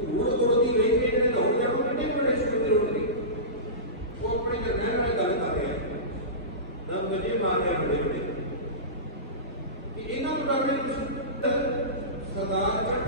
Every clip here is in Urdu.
روز روزی لوڑے وہ اپنے جرن گل کر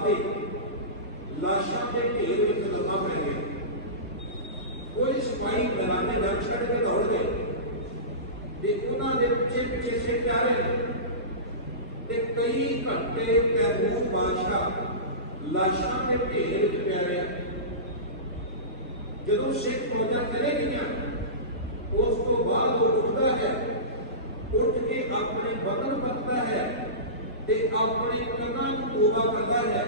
مطابق لاشا کے ڈھیر میں لمبا پڑ گیا کوئی سپاہی بہانے نہ چھڑ کے گئے۔ تے دے پیچھے پیچھے سے جا رہے تے کئی گھنٹے تیمور بادشاہ لاشاں کے ڈھیر وچ پیا رہے جدوں سکھ فوجاں چلے گئیاں اس تو بعد وہ اٹھتا ہے، اٹھ کے اپنے بدن بنتا ہے۔ ਤੇ ਆਪਣੀ ਕਮਾਂ ਨੂੰ ਤੋਬਾ ਕਰਦਾ ਹੈ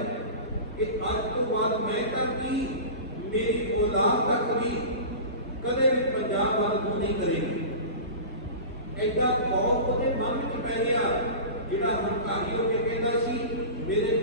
ਕਿ ਅੱਜ ਤੋਂ ਬਾਅਦ ਮੈਂ ਤੱਕ ਹੀ ਮੇਰੀ ਔਲਾਦ ਤੱਕ ਵੀ ਕਦੇ ਵੀ ਪੰਜਾਬ ਵੱਲ ਨੂੰ ਨਹੀਂ ਕਰੇਗੀ। ਐਡਾ ਖੌਫ ਉਹਦੇ ਮਨ ਵਿੱਚ ਪੈ ਗਿਆ ਜਿਹੜਾ ਹੰਕਾਰੀ ਹੋ ਕੇ ਕਹਿੰਦਾ ਸੀ, ਮੇਰੇ